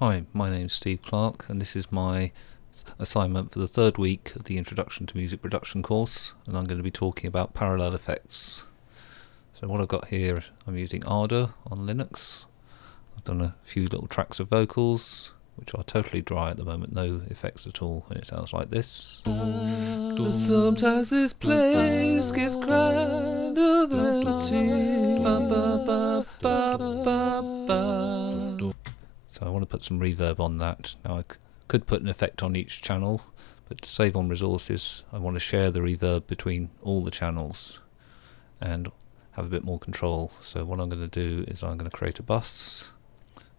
Hi, my name's Steve Clark, and this is my assignment for the third week of the Introduction to Music Production course, and I'm going to be talking about parallel effects. So what I've got here, I'm using Ardour on Linux. I've done a few little tracks of vocals, which are totally dry at the moment, no effects at all, and it sounds like this. Sometimes this place gets kind of empty. So I want to put some reverb on that. Now I could put an effect on each channel, but to save on resources I want to share the reverb between all the channels and have a bit more control. So what I'm going to do is I'm going to create a bus.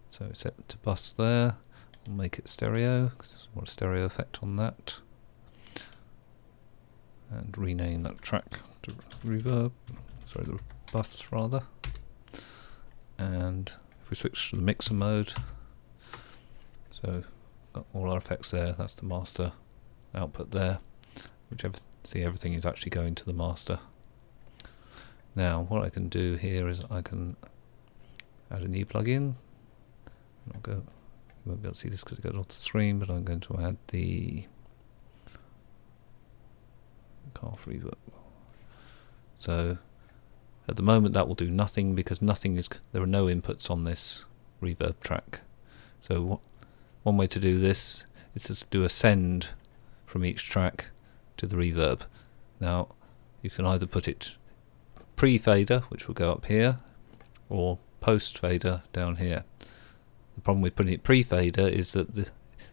So set to bus there, I'll make it stereo because I want a stereo effect on that, and rename that track to reverb, sorry, the bus rather. And if we switch to the mixer mode, so got all our effects there, that's the master output there, see everything is actually going to the master. Now what I can do here is I can add a new plugin. You won't be able to see this because it goes off the screen, but I'm going to add the calf reverb. So at the moment that will do nothing because there are no inputs on this reverb track. So one way to do this is to do a send from each track to the reverb. Now you can either put it pre-fader, which will go up here, or post-fader down here. The problem with putting it pre-fader is that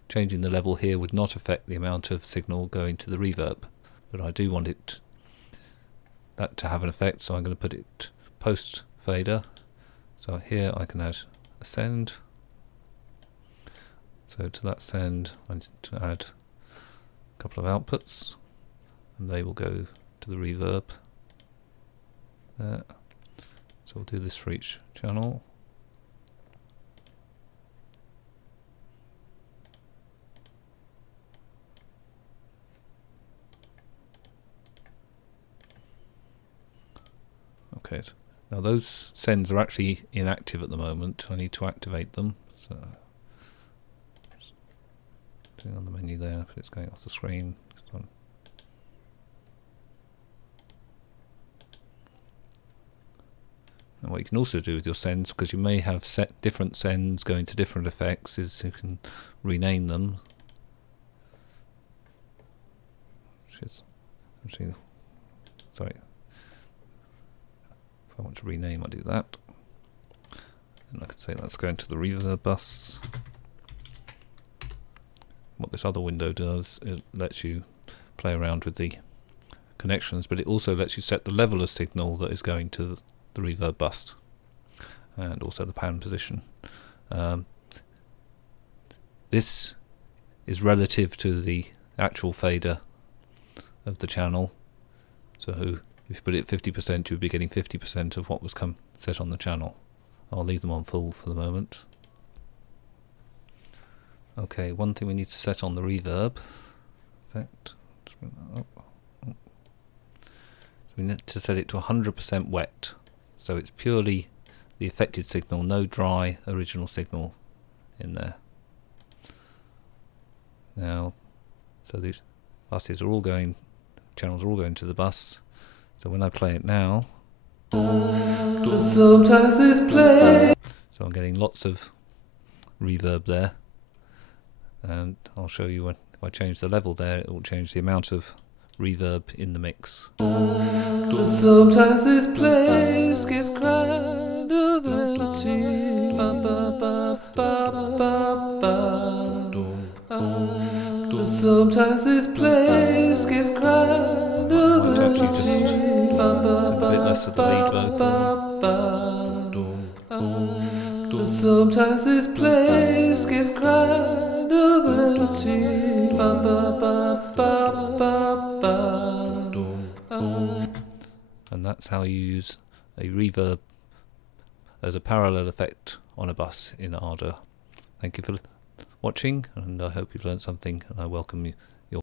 changing the level here would not affect the amount of signal going to the reverb, but I do want that to have an effect, so I'm going to put it post-fader. So here I can add a send. So to that send I need to add a couple of outputs, and they will go to the reverb there. So we'll do this for each channel. Okay, so now those sends are actually inactive at the moment. I need to activate them. So doing on the menu there, but it's going off the screen. And what you can also do with your sends, because you may have set different sends going to different effects, is you can rename them. Actually, sorry. If I want to rename, I do that. And I could say that's going to the reverb bus. What this other window does, it lets you play around with the connections, but it also lets you set the level of signal that is going to the reverb bus, and also the pan position. This is relative to the actual fader of the channel, so if you put it at 50%, you would be getting 50% of what was set on the channel. I'll leave them on full for the moment. Okay, one thing we need to set on the reverb effect, just bring that up. So we need to set it to 100% wet, so it's purely the affected signal, no dry original signal in there. Now, so these buses are all going, channels are all going to the bus. So when I play it now, Sometimes this place. So I'm getting lots of reverb there, and I'll show you when if I change the level there, it will change the amount of reverb in the mix. Sometimes this place gets kind of empty. Sometimes this place gets kind of I might actually just send a bit less of the lead vocal. Sometimes this place gets kind of empty. And that's how you use a reverb as a parallel effect on a bus in Ardour. Thank you for watching, and I hope you've learned something, and I welcome you